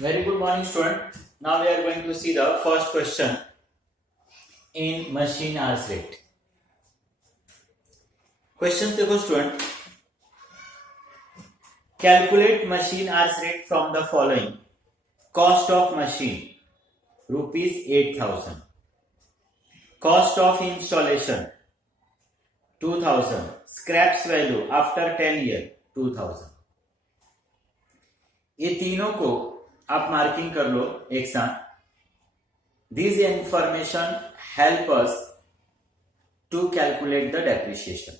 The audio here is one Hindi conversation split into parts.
Very good morning, student. Now we are going to see the first question in machine hours rate. Questions देखो student. Calculate machine hours rate from the following. Cost of machine rupees 8,000. Cost of installation 2,000. Scraps value after 10 years 2,000. ये तीनों को आप मार्किंग कर लो एक साथ. These information help us to calculate the depreciation.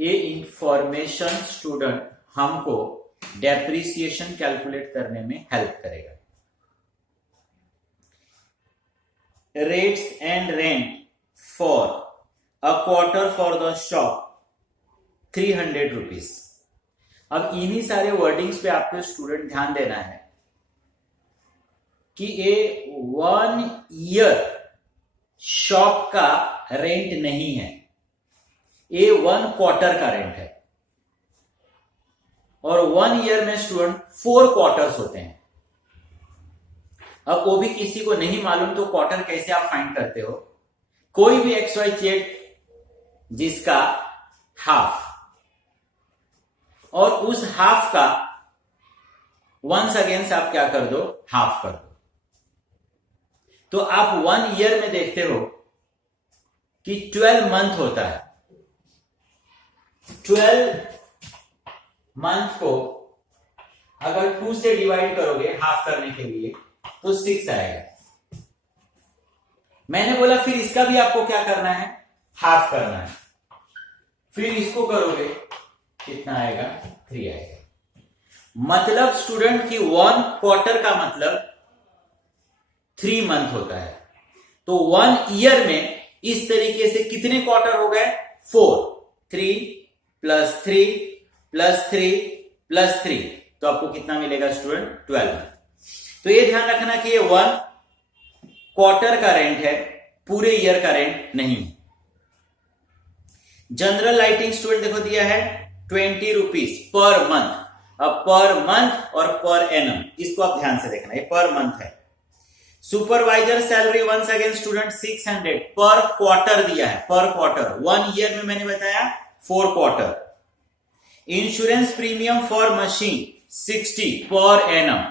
ये इंफॉर्मेशन स्टूडेंट हमको डेप्रिसिएशन कैलकुलेट करने में हेल्प करेगा. Rates and rent for a quarter for the shop 300 rupees. अब इन्हीं सारे वर्डिंग्स पे आपको स्टूडेंट ध्यान देना है कि ये 1 ईयर शॉप का रेंट नहीं है, ये 1 क्वार्टर का रेंट है. और 1 ईयर में स्टूडेंट 4 क्वार्टर्स होते हैं. अब वो भी किसी को नहीं मालूम तो क्वार्टर कैसे आप फाइंड करते हो. कोई भी XYZ जिसका हाफ और उस हाफ का वंस अगेंस्ट आप क्या कर दो, हाफ कर दो. तो आप 1 ईयर में देखते हो कि 12 मंथ होता है. 12 मंथ को अगर 2 से डिवाइड करोगे हाफ करने के लिए तो 6 आएगा. मैंने बोला फिर इसका भी आपको क्या करना है, हाफ करना है. फिर इसको करोगे कितना आएगा, 3 आएगा. मतलब स्टूडेंट की 1 क्वार्टर का मतलब 3 मंथ होता है. तो 1 ईयर में इस तरीके से कितने क्वार्टर हो गए, 4. 3 प्लस 3 प्लस 3 प्लस 3, तो आपको कितना मिलेगा स्टूडेंट, 12. तो ये ध्यान रखना कि ये 1 क्वार्टर का रेंट है, पूरे ईयर का रेंट नहीं. जनरल लाइटिंग स्टूडेंट देखो दिया है 20 रुपीज पर मंथ. अब पर मंथ और पर एनम इसको आप ध्यान से देखना, ये पर मंथ है. Supervisor salary once again student 600 per quarter दिया है, पर क्वार्टर. 1 ईयर में मैंने बताया 4 quarter. Insurance premium for machine 60 per annum.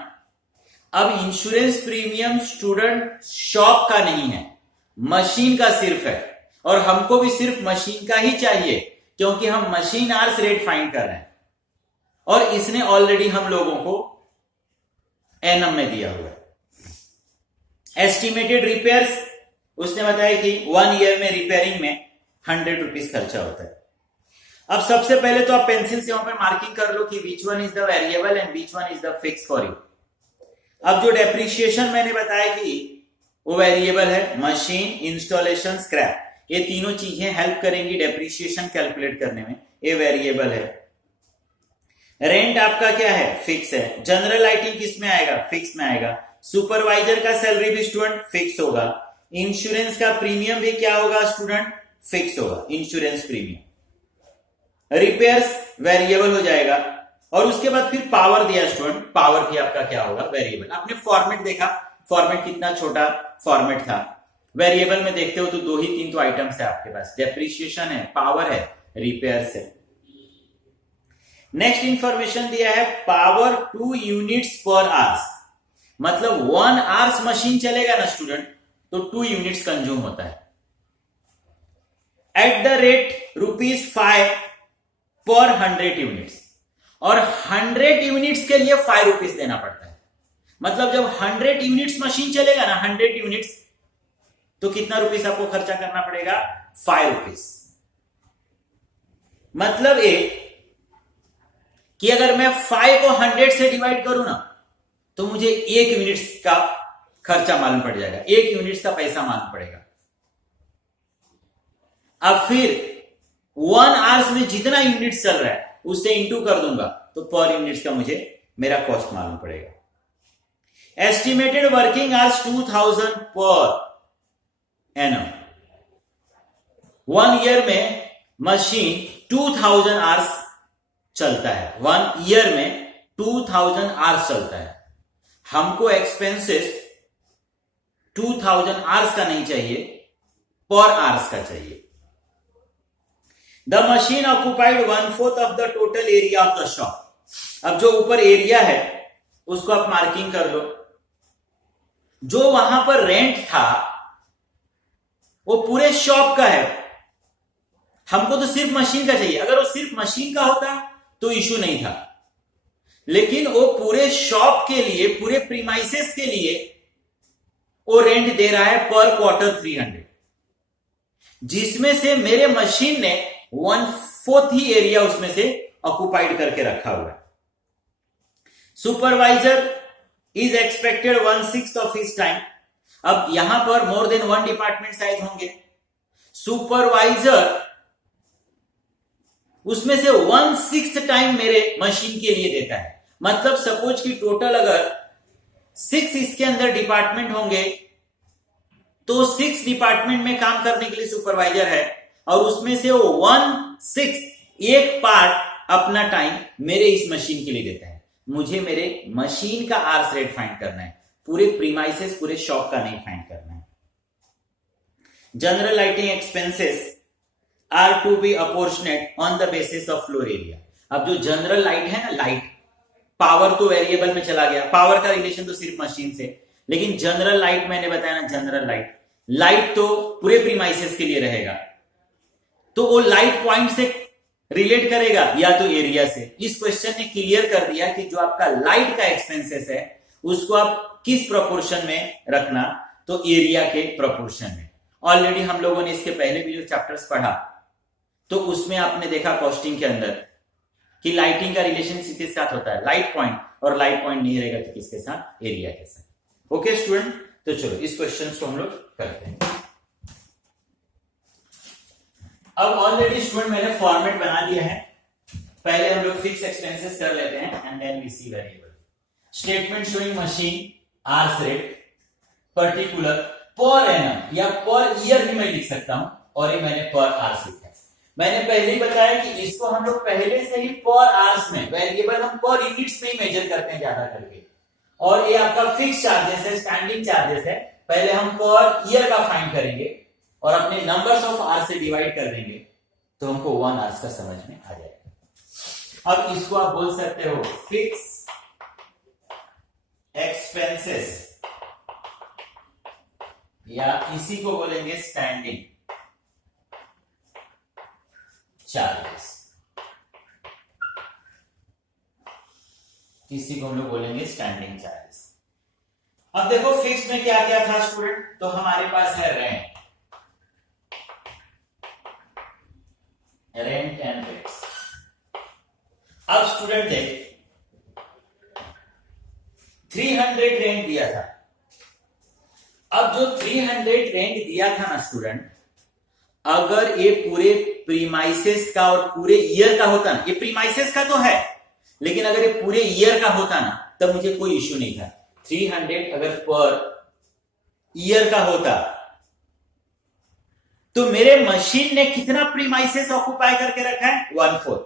अब इंश्योरेंस प्रीमियम स्टूडेंट शॉप का नहीं है, मशीन का सिर्फ है. और हमको भी सिर्फ मशीन का ही चाहिए क्योंकि हम मशीन आवर्स रेट फाइंड कर रहे हैं. और इसने ऑलरेडी हम लोगों को एनम में दिया हुआ है. एस्टिमेटेड रिपेयर्स उसने बताया कि 1 ईयर में रिपेयरिंग में 100 रुपीज खर्चा होता है. अब सबसे पहले तो आप पेंसिल से वहां पर मार्किंग कर लो कि which one is the variable and which one is the fix for you. अब जो डेप्रिसिएशन मैंने बताया कि वो वेरिएबल है, मशीन, इंस्टॉलेशन, स्क्रैप, ये तीनों चीजें हेल्प करेंगी डेप्रिसिएशन कैलकुलेट करने में. ये वेरिएबल है. रेंट आपका क्या है, फिक्स है. जनरल लाइटिंग किस में आएगा, फिक्स में आएगा. सुपरवाइजर का सैलरी भी स्टूडेंट फिक्स होगा. इंश्योरेंस का प्रीमियम भी क्या होगा स्टूडेंट, फिक्स होगा, इंश्योरेंस प्रीमियम. रिपेयर्स वेरिएबल हो जाएगा. और उसके बाद फिर पावर दिया स्टूडेंट, पावर भी आपका क्या होगा, वेरिएबल. आपने फॉर्मेट देखा, फॉर्मेट कितना छोटा फॉर्मेट था. वेरिएबल में देखते हो तो 2 ही 3 तो आइटम्स है आपके पास, डेप्रिसिएशन है, पावर है, रिपेयर्स है. नेक्स्ट इंफॉर्मेशन दिया है पावर 2 यूनिट्स पर आवर्स. मतलब 1 आवर्स मशीन चलेगा ना स्टूडेंट तो 2 यूनिट्स कंज्यूम होता है. एट द रेट ₹5 पर 100 यूनिट्स. और 100 यूनिट्स के लिए 5 रुपीज देना पड़ता है. मतलब जब 100 यूनिट्स मशीन चलेगा ना, 100 यूनिट्स, तो कितना रुपीस आपको खर्चा करना पड़ेगा, 5 रुपीज. मतलब ये कि अगर मैं 5 को 100 से डिवाइड करूं ना तो मुझे 1 यूनिट्स का खर्चा मालूम पड़ जाएगा, 1 यूनिट्स का पैसा मालूम पड़ेगा. अब फिर 1 आवर्स में जितना यूनिट्स चल रहा है उससे इंटू कर दूंगा तो पर यूनिट्स का मुझे मेरा कॉस्ट मालूम पड़ेगा. Estimated working hours 2000 per annum. 1 year में मशीन 2000 आवर्स चलता है. 1 ईयर में 2000 आवर्स चलता है. हमको एक्सपेंसेस 2000 आवर्स का नहीं चाहिए, पर आवर्स का चाहिए। The machine occupied 1/4 of the total area of the shop. अब जो ऊपर एरिया है उसको आप मार्किंग कर लो। जो वहां पर रेंट था वो पूरे शॉप का है, हमको तो सिर्फ मशीन का चाहिए। अगर वो सिर्फ मशीन का होता तो इश्यू नहीं था, लेकिन वो पूरे शॉप के लिए, पूरे प्रीमाइसेस के लिए वो रेंट दे रहा है पर क्वार्टर 300, जिसमें से मेरे मशीन ने 1/4 ही एरिया उसमें से ऑक्युपाइड करके रखा हुआ है। Supervisor is expected 1/6 of his time. अब यहां पर मोर देन 1 डिपार्टमेंट साइज होंगे। सुपरवाइजर उसमें से 1/6 टाइम मेरे मशीन के लिए देता है। मतलब सपोज कि टोटल अगर 6 इसके अंदर डिपार्टमेंट होंगे तो 6 डिपार्टमेंट में काम करने के लिए सुपरवाइजर है, और उसमें से वो 1/6 एक पार्ट अपना टाइम मेरे इस मशीन के लिए देता है। मुझे मेरे मशीन का आवर्स रेट फाइंड करना है, पूरे प्रीमाइसेस, पूरे शॉप का नहीं फाइंड करना है। General lighting expenses are to be apportionate on the basis of floor area. अब जो जनरल लाइट है ना, लाइट पावर तो वेरिएबल में चला गया, पावर का रिलेशन तो सिर्फ मशीन से, लेकिन जनरल लाइट मैंने बताया ना, जनरल लाइट तो पूरे प्रीमाइसेस के लिए रहेगा, तो वो लाइट पॉइंट से रिलेट करेगा या तो एरिया से। इस क्वेश्चन ने क्लियर कर दिया कि जो आपका लाइट का एक्सपेंसेस है उसको आप किस प्रोपोर्शन में रखना, तो एरिया के प्रोपोर्शन में। ऑलरेडी हम लोगों ने इसके पहले भी जो चैप्टर्स पढ़ा तो उसमें आपने देखा कॉस्टिंग के अंदर कि लाइटिंग का रिलेशन किसके साथ होता है, लाइट पॉइंट, और लाइट पॉइंट नहीं रहेगा तो किसके साथ, एरिया के साथ। ओके स्टूडेंट, तो चलो इस क्वेश्चन को हम लोग करते हैं। अब ऑलरेडी स्टूडेंट मैंने फॉर्मेट बना दिया है। पहले हम लोग फिक्स एक्सपेंसेस कर लेते हैं and then we see variable. Statement showing machine hours rate particular per annum या पर ईयर भी मैं लिख सकता हूं, और ये मैंने पर आवर्स लिखा है। मैंने पहले ही बताया कि इसको हम लोग पहले से ही पर आवर्स में, वेरिएबल हम पर यूनिट्स में ही मेजर करते हैं ज्यादा करके, और ये आपका फिक्स चार्जेस है, स्टैंडिंग चार्जेस है। पहले हम पर ईयर का फाइंड करेंगे और अपने नंबर्स ऑफ आवर्स से डिवाइड कर देंगे तो हमको 1 आवर्स का समझ में आ जाएगा। अब इसको आप बोल सकते हो फिक्स एक्सपेंसेस, या इसी को बोलेंगे स्टैंडिंग चार्जेस, इसी को हम लोग बोलेंगे स्टैंडिंग चार्जेस। अब देखो फिक्स में क्या क्या था स्टूडेंट, तो हमारे पास है रेंट एंड रेट्स। अब स्टूडेंट देख 300 रेंट दिया था। अब जो 300 रेंट दिया था ना स्टूडेंट, अगर ये पूरे प्रीमाइसेस का और पूरे ईयर का होता ना, ये प्रीमाइसेस का तो है लेकिन अगर ये पूरे ईयर का होता ना तब मुझे कोई इश्यू नहीं था। 300 अगर पर ईयर का होता तो मेरे मशीन ने कितना प्रीमाइसेस ऑक्युपाई करके रखा है, 1/4,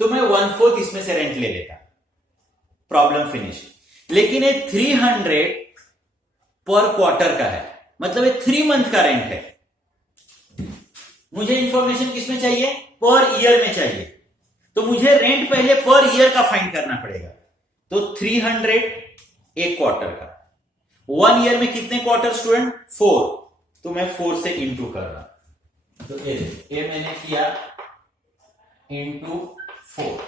तो मैं 1/4 इसमें से रेंट ले लेता, प्रॉब्लम फिनिश। लेकिन ये 300 पर क्वार्टर का है, मतलब ये 3 मंथ का रेंट है। मुझे इंफॉर्मेशन किसमें चाहिए, पर ईयर में चाहिए, तो मुझे रेंट पहले पर ईयर का फाइंड करना पड़ेगा। तो 300 एक क्वार्टर का, 1 ईयर में कितने क्वार्टर स्टूडेंट, 4, तो मैं 4 से इंटू कर रहा, तो ये मैंने किया इंटू 4।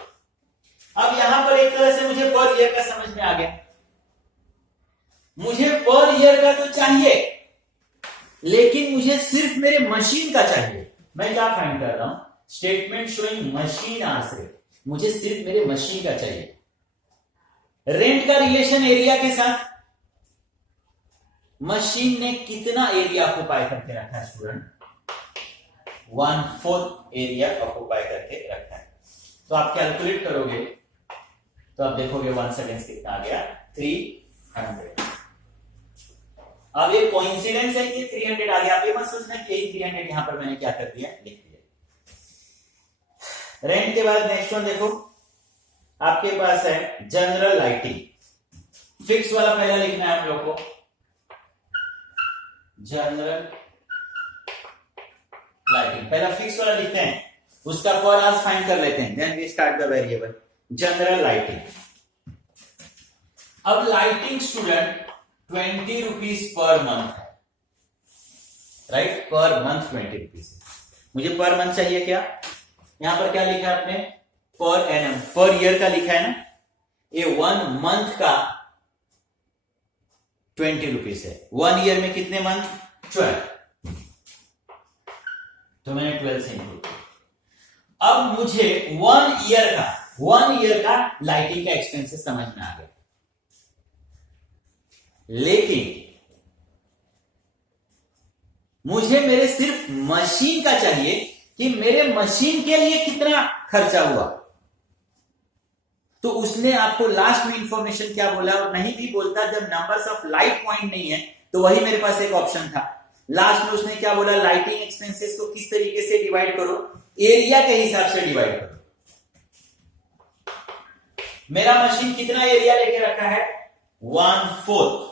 अब यहां पर एक तरह से मुझे पर ईयर का समझ में आ गया। मुझे पर ईयर का तो चाहिए लेकिन मुझे सिर्फ मेरे मशीन का चाहिए। मैं क्या फाइंड कर रहा हूं, statement showing machine hours rate, मुझे सिर्फ मेरे मशीन का चाहिए। रेंट का रिलेशन एरिया के साथ, मशीन ने कितना एरिया ऑक्युपाई करके रखा है स्टूडेंट, 1/4 एरिया ऑक्युपाई करके रखा है। तो आप कैलकुलेट करोगे तो आप देखोगे 1 सेकेंड कितना आ गया, 300। अब ये कोइंसिडेंस है कि 300 आ गया, आप ये मत सोचना कि यही 300 यहां पर मैंने क्या कर दिया, लिख दिया। रेंट के बाद नेक्स्ट वन देखो, आपके पास है जनरल लाइटिंग फिक्स वाला पहला लिखना है हम लोग को, जनरल लाइटिंग। पहला फिक्स वाला लिखते हैं, उसका पर आवर्स फाइंड कर लेते हैं, then we start the variable general lighting. अब lighting student 20 rupees per month है, राइट, पर मंथ 20 रुपीज। मुझे पर मंथ चाहिए क्या, यहां पर क्या लिखा है आपने, पर एनम, पर ईयर का लिखा है ना, ये 1 मंथ का 20 रुपीज है। 1 ईयर में कितने मंथ, 12, तो मैंने 12 से इंक्लूड किया। अब मुझे 1 ईयर का लाइटिंग का एक्सपेंसेस समझ में आ गया, लेकिन मुझे मेरे सिर्फ मशीन का चाहिए कि मेरे मशीन के लिए कितना खर्चा हुआ। तो उसने आपको लास्ट में इंफॉर्मेशन क्या बोला, और नहीं भी बोलता, जब नंबर्स ऑफ लाइट पॉइंट नहीं है तो वही मेरे पास एक ऑप्शन था। लास्ट में उसने क्या बोला, लाइटिंग एक्सपेंसेस को किस तरीके से डिवाइड करो, एरिया के हिसाब से डिवाइड करो। मेरा मशीन कितना एरिया लेके रखा है, 1/4,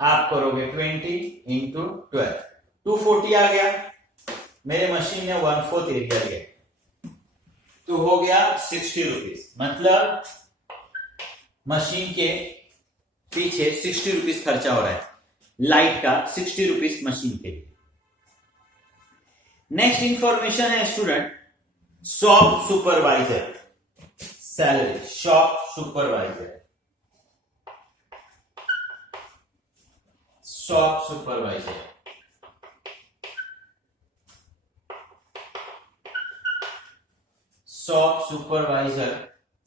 आप करोगे 20 इंटू 12, 240 आ गया। मेरे मशीन ने 1/4 एरिया लिया, तो हो गया 60 रुपीज। मतलब मशीन के पीछे 60 रुपीज खर्चा हो रहा है, लाइट का 60 रुपीज मशीन के लिए। नेक्स्ट इंफॉर्मेशन है student, shop supervisor salary, shop supervisor, shop supervisor, shop supervisor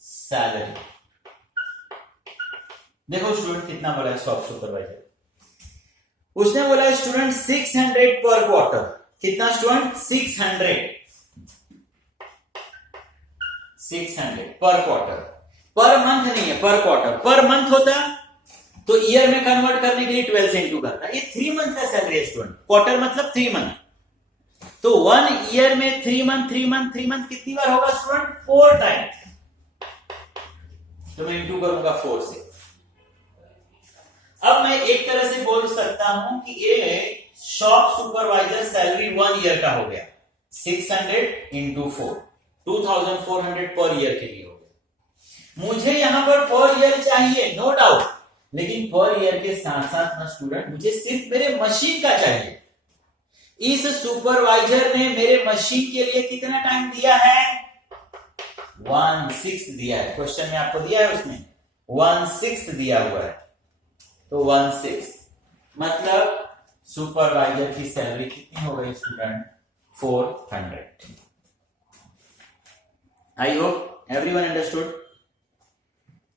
salary. देखो स्टूडेंट कितना बोला है शॉप सुपरवाइजर, उसने बोला है स्टूडेंट 600 पर क्वार्टर। कितना student, 600 per quarter, per month नहीं है, पर क्वार्टर। पर मंथ होता तो ईयर में कन्वर्ट करने के लिए 12 से इंटू करता। ये 3 मंथ का सैलरी है स्टूडेंट, क्वार्टर मतलब 3 मंथ। तो 1 ईयर में 3 मंथ कितनी बार होगा स्टूडेंट, 4 टाइम। तो मैं इंटू करूंगा 4 से। अब मैं एक तरह से बोल सकता हूं कि ये शॉप सुपरवाइजर सैलरी 1 ईयर का हो गया, 600 इंटू 4, 2400 पर ईयर के लिए हो गया। मुझे यहां पर ईयर चाहिए, नो डाउट, लेकिन पर ईयर के साथ साथ ना स्टूडेंट मुझे सिर्फ मेरे मशीन का चाहिए। इस सुपरवाइजर ने मेरे मशीन के लिए कितना टाइम दिया है, 1/6 दिया है। क्वेश्चन में आपको दिया है, उसने 1/6 दिया हुआ है, तो 1/6 मतलब सुपरवाइजर की सैलरी कितनी हो गई student, 400। I hope everyone understood.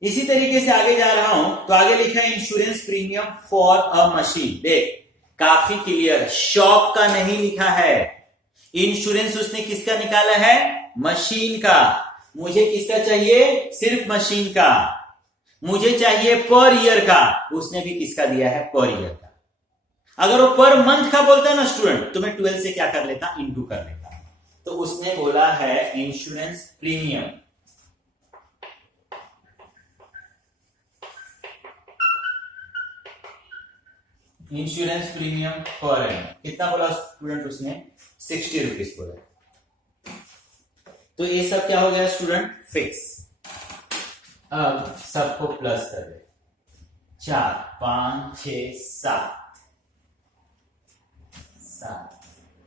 इसी तरीके से आगे जा रहा हूं, तो आगे लिखा है insurance premium for a machine. देख काफी क्लियर, शॉप का नहीं लिखा है। इंश्योरेंस उसने किसका निकाला है, मशीन का। मुझे किसका चाहिए, सिर्फ मशीन का। मुझे चाहिए पर ईयर का, उसने भी किसका दिया है, पर ईयर का। अगर वो पर मंथ का बोलता ना स्टूडेंट, तो मैं 12 से क्या कर लेता, इंटू कर लेता। तो उसने बोला है insurance premium, insurance premium per annum कितना बोला स्टूडेंट, उसने 60 रुपीज बोला। तो ये सब क्या हो गया स्टूडेंट, फिक्स। अब सबको प्लस कर दे, 4 5 6 7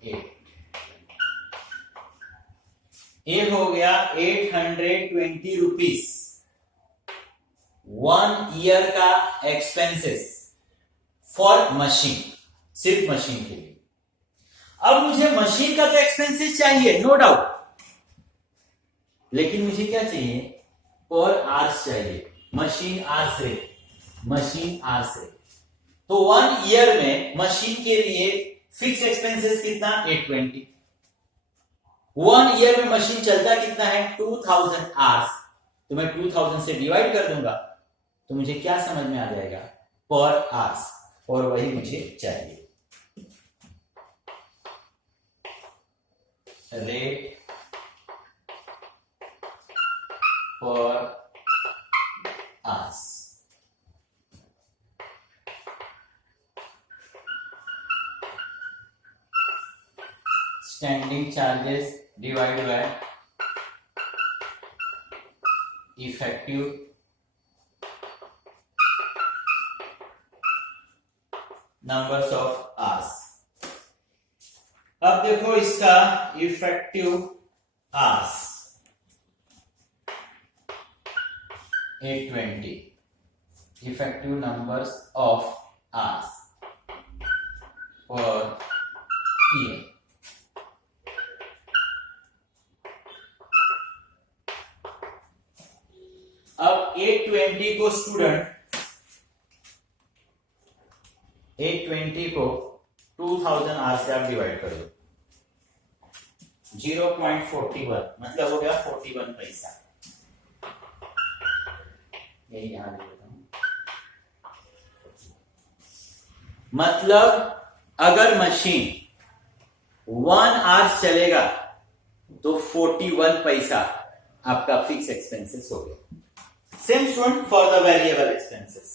8, ये हो गया 820 रुपीज 1 ईयर का एक्सपेंसेस फॉर मशीन, सिर्फ मशीन के लिए। अब मुझे मशीन का तो एक्सपेंसेस चाहिए, नो डाउट, लेकिन मुझे क्या चाहिए, पर आवर्स चाहिए, machine hours rate, machine hours rate. तो 1 ईयर में मशीन के लिए फिक्स एक्सपेंसेस कितना, 820। 1 ईयर में मशीन चलता कितना है, 2000 आवर्स। तो मैं 2000 से डिवाइड कर दूंगा, तो मुझे क्या समझ में आ जाएगा, पर आवर्स, और वही मुझे चाहिए। रेट पर hours. Standing charges divide by effective numbers of hours. अब देखो इसका effective hours 820, effective numbers of hours per year. अब 820 को स्टूडेंट 820 को 2000 आवर से आप डिवाइड कर दो, 0.41 मतलब हो गया 41 पैसा। यही यहां लिख देता हूं। मतलब अगर मशीन 1 आवर्स चलेगा तो 41 पैसा आपका फिक्स एक्सपेंसेस हो गया। Same student for the variable expenses.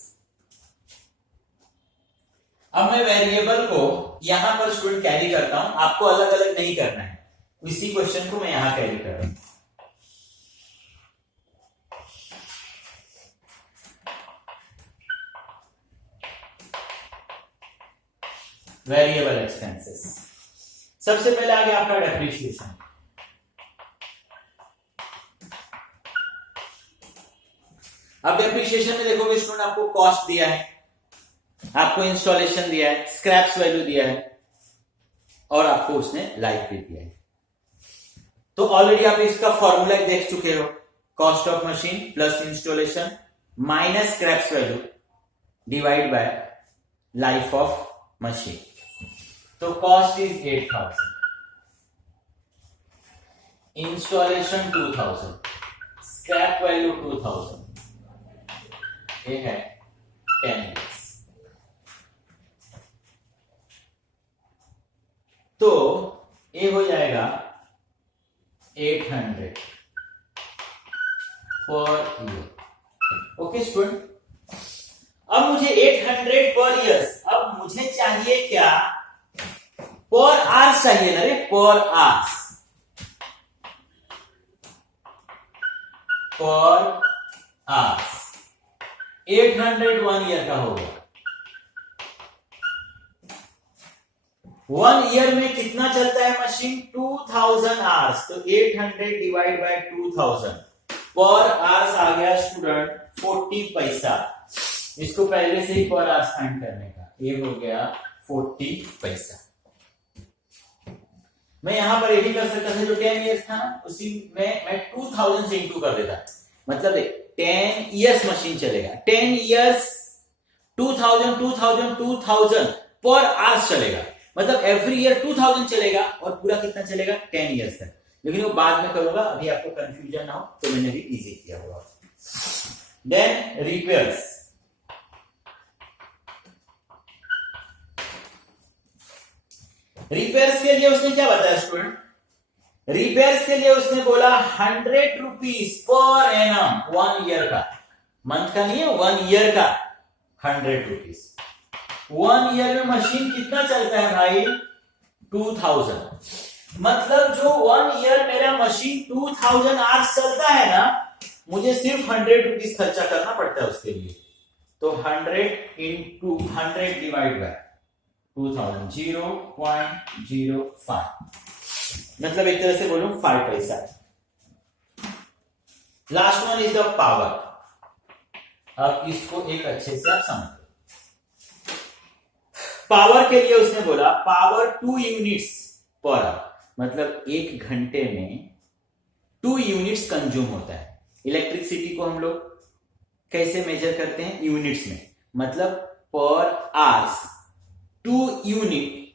अब मैं वेरिएबल को यहां पर स्टूडेंट कैरी करता हूं, आपको अलग अलग नहीं करना है, इसी क्वेश्चन को मैं यहां कैरी कर रहा हूं। Variable expenses. सबसे पहले आ गया आपका डेप्रिसिएशन। अब डेप्रिसिएशन में देखोगे स्टूडेंट आपको कॉस्ट दिया है, आपको इंस्टॉलेशन दिया है, स्क्रैप्स वैल्यू दिया है और आपको उसने लाइफ भी दिया है। तो ऑलरेडी आप इसका फॉर्मूला देख चुके हो, cost of machine plus installation minus scraps value divide by life of machine. तो cost is 8000, installation 2000, scrap value 2000, ये है 10 years। तो ये हो जाएगा 800 पर ईयर। ओके स्टूडेंट, अब मुझे 800 पर ईयर, अब मुझे चाहिए क्या, पर आवर्स चाहिए ना रे, पर आवर्स, पर आवर्स 800 1 ईयर का होगा। 1 ईयर में कितना चलता है मशीन, 2000 आवर्स। तो 800 डिवाइड बाय 2000 पर आवर्स आ गया स्टूडेंट 40 पैसा। इसको पहले से ही पर आवर्स फाइंड करने का, ये हो गया 40 पैसा। मैं यहां पर ये भी कर सकता था, जो 10 इयर्स था उसी में मैं 2000 से इंटू कर देता। मतलब 10 इयर्स मशीन चलेगा, 10 इयर्स 2000 2000 2000 पर आवर्स चलेगा, मतलब एवरी ईयर 2000 चलेगा और पूरा कितना चलेगा, 10 इयर्स तक। लेकिन वो बाद में करूंगा, अभी आपको कंफ्यूजन ना हो तो मैंने भी इजी किया हुआ। Then repairs. रिपेयर्स के लिए उसने क्या बताया स्टूडेंट, रिपेयर्स के लिए उसने बोला 100 रुपीज पर एनम 1 ईयर का, मंथ का नहीं है, 1 ईयर का 100 रुपीज। 1 ईयर में मशीन कितना चलता है भाई, 2000। मतलब जो 1 ईयर मेरा मशीन 2000 आवर्स चलता है ना, मुझे सिर्फ 100 रुपीज खर्चा करना पड़ता है उसके लिए। तो 100 इंटू 100 डिवाइड बाय 2000, 0.05, मतलब एक तरह से बोलूं 5 पैसा। Last one is the power. अब इसको एक अच्छे से आप समझो। पावर के लिए उसने बोला पावर 2 यूनिट्स पर आवर, मतलब 1 घंटे में 2 यूनिट्स कंज्यूम होता है। इलेक्ट्रिसिटी को हम लोग कैसे मेजर करते हैं, यूनिट्स में, मतलब पर आवर्स 2 यूनिट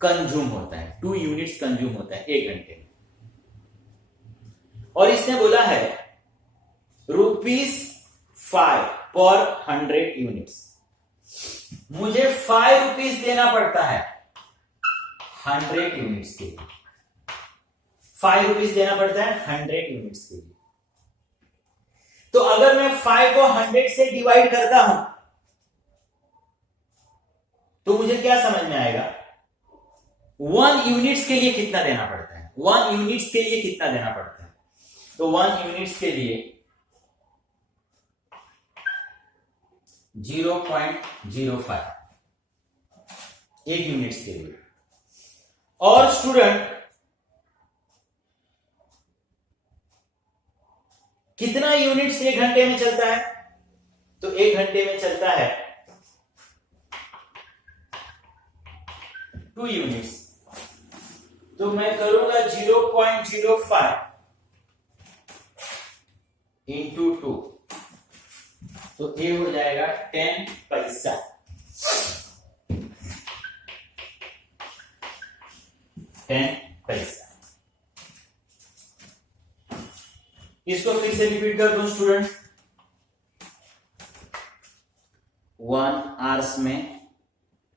कंज्यूम होता है, 2 यूनिट्स कंज्यूम होता है 1 घंटे में। और इसने बोला है ₹5 पर 100 यूनिट्स। मुझे 5 रुपीज देना पड़ता है 100 यूनिट्स के लिए, 5 रुपीज देना पड़ता है 100 यूनिट्स के लिए। तो अगर मैं 5 को 100 से डिवाइड करता हूं तो मुझे क्या समझ में आएगा, 1 यूनिट्स के लिए कितना देना पड़ता है? 1 यूनिट्स के लिए कितना देना पड़ता है? तो 1 यूनिट्स के लिए 0.05 1 यूनिट्स के लिए। और स्टूडेंट कितना यूनिट्स 1 घंटे में चलता है? तो 1 घंटे में चलता है 2 यूनिट्स। तो मैं करूंगा 0.05 इंटू 2, तो ये हो जाएगा 10 पैसा। 10 पैसा। इसको फिर से रिपीट कर दूं स्टूडेंट। 1 आवर्स में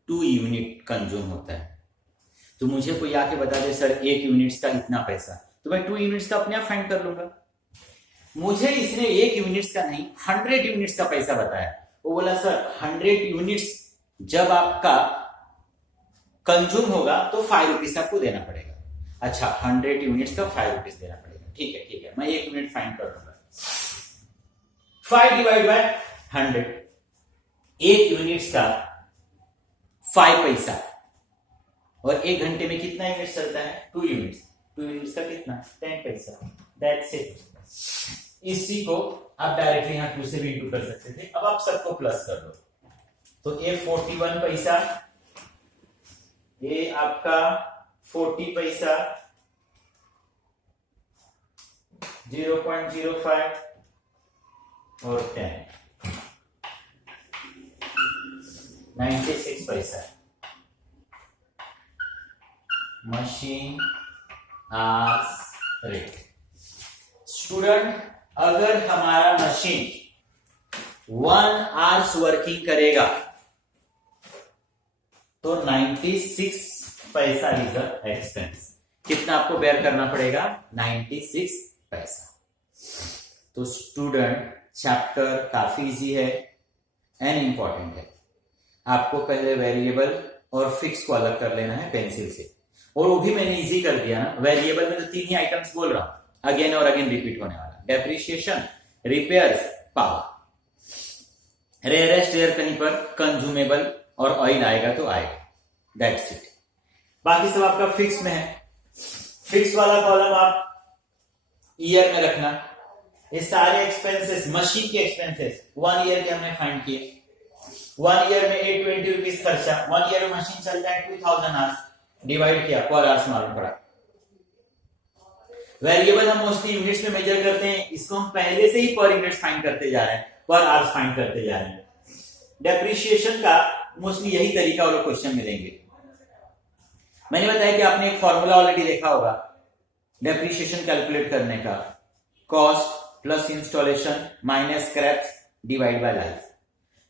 2 यूनिट कंज्यूम होता है। तो मुझे कोई आके बता दे सर 1 यूनिट्स का इतना पैसा, तो मैं 2 यूनिट्स का अपने आप फाइंड कर लूंगा। मुझे इसने 1 यूनिट्स का नहीं 100 यूनिट्स का पैसा बताया। वो बोला सर 100 यूनिट्स जब आपका कंज्यूम होगा तो 5 रुपीज आपको देना पड़ेगा। अच्छा 100 यूनिट्स का 5 रुपीज देना पड़ेगा। ठीक है, मैं 1 यूनिट फाइंड कर लूंगा। 5 डिवाइड बाय 100, 1 यूनिट्स का 5 पैसा। और 1 घंटे में कितना यूनिट चलता है? 2 यूनिट्स। 2 यूनिट्स का कितना? 10 पैसा। That's it. इसी को आप डायरेक्टली यहां 2 से भी इंटू कर सकते थे। अब आप सबको प्लस कर दो, तो ये 41 पैसा, ये आपका 40 पैसा, 0.05 और 10, 96 पैसा। Machine hours rate. स्टूडेंट अगर हमारा मशीन 1 आवर्स वर्किंग करेगा तो 96 पैसा इज द एक्सपेंस। कितना आपको बेयर करना पड़ेगा? 96 पैसा। तो स्टूडेंट चैप्टर काफी इजी है एंड इंपॉर्टेंट है। आपको पहले वेरिएबल और फिक्स को अलग कर लेना है पेंसिल से, और वो भी मैंने इजी कर दिया ना। वेरिएबल में तो 3 ही आइटम्स बोल रहा हूं, अगेन और अगेन रिपीट होने वाला। Depreciation, repairs, power. Rarest rare कहीं पर कंज्यूमेबल और ऑयल आएगा तो आएगा, दैट्स इट। बाकी सब आपका फिक्स में है। फिक्स वाला कॉलम आप ईयर में रखना। ये सारे एक्सपेंसेस, मशीन के एक्सपेंसेस 1 ईयर के हमने फाइंड किए। 1 ईयर में 820 रुपीज खर्चा। 1 ईयर में मशीन चलता है 2000 आवर्स, डिवाइड किया, पर आवर्स मालूम पड़ा। वेरिएबल हम मोस्टली यूनिट्स में मेजर करते हैं, इसको हम पहले से ही पर यूनिट फाइंड करते जा रहे हैं, पर आवर्स फाइंड करते जा रहे हैं। डेप्रिशिएशन का मोस्टली यही तरीका वाले क्वेश्चन मिलेंगे। मैंने बताया कि आपने एक फॉर्मूला ऑलरेडी देखा होगा डेप्रिशिएशन कैलकुलेट करने का, cost plus installation minus scraps divide by life.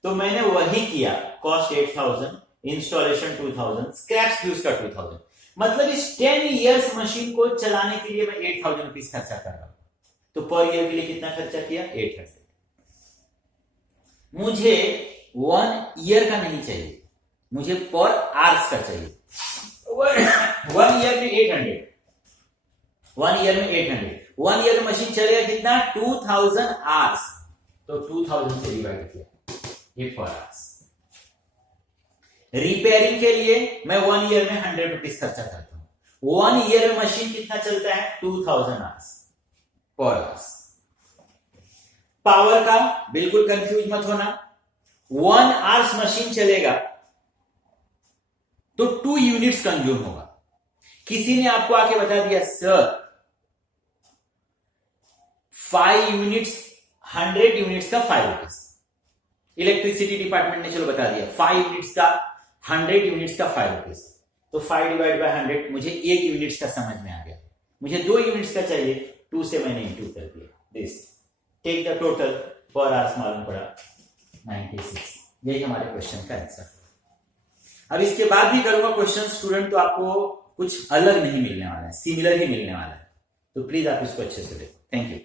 तो मैंने वही किया। कॉस्ट 8000, इंस्टॉलेशन 2000, स्क्रैप्स भी उसका 2000। मतलब इस 10 इयर्स मशीन को चलाने के लिए मैं 8000 रुपीज खर्चा कर रहा हूं। तो पर ईयर के लिए कितना खर्चा किया? 800। मुझे 1 ईयर का नहीं चाहिए, मुझे पर आवर्स का चाहिए। 1 ईयर में 800, 1 ईयर में 800। 1 ईयर में मशीन चलेगा कितना? 2000 आवर्स। तो 2000 से डिवाइड किया, ये पर आवर्स। रिपेयरिंग के लिए मैं 1 ईयर में 100 रुपीज खर्चा करता हूं। 1 ईयर में मशीन कितना चलता है? 2000 आवर्स, पर आवर्स। पावर का बिल्कुल कंफ्यूज मत होना। 1 आवर्स मशीन चलेगा तो 2 यूनिट्स कंज्यूम होगा। किसी ने आपको आके बता दिया सर 5 यूनिट्स, 100 यूनिट्स का 5 रुपीज। इलेक्ट्रिसिटी डिपार्टमेंट ने चलो बता दिया 5 यूनिट्स का 100 यूनिट्स का 5 रुपीज। तो 5 डिवाइड बाय 100, मुझे 1 यूनिट्स का समझ में आ गया। मुझे 2 यूनिट्स का चाहिए, 2 से मैंने इंटू कर दिया। This take the total, per hours मालूम पड़ा 96। यही हमारे क्वेश्चन का आंसर। अब इसके बाद भी करूंगा क्वेश्चन स्टूडेंट, तो आपको कुछ अलग नहीं मिलने वाला है, सिमिलर ही मिलने वाला है। तो प्लीज आप इसको अच्छे से देखो। Thank you.